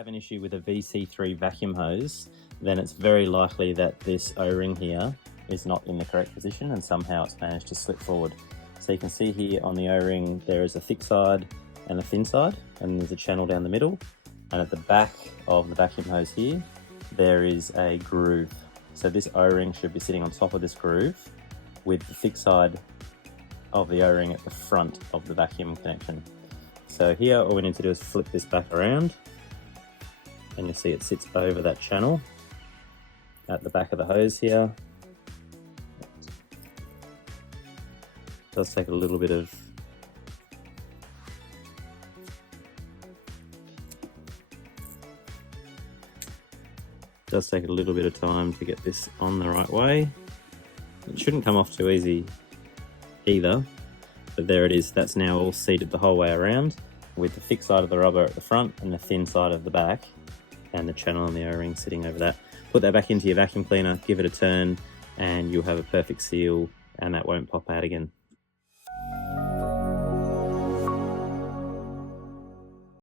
have an issue with a Vc3 vacuum hose, then it's very likely that this O-ring here is not in the correct position and somehow it's managed to slip forward. So you can see here on the O-ring there is a thick side and a thin side, and there's a channel down the middle, and at the back of the vacuum hose here there is a groove. So this O-ring should be sitting on top of this groove with the thick side of the O-ring at the front of the vacuum connection. So here all we need to do is flip this back around, and you'll see it sits over that channel at the back of the hose here. It does take a little bit of time to get this on the right way. It shouldn't come off too easy either, but there it is. That's now all seated the whole way around with the thick side of the rubber at the front and the thin side of the back, and the channel on the O-ring sitting over that. Put that back into your vacuum cleaner, give it a turn, and you'll have a perfect seal and that won't pop out again.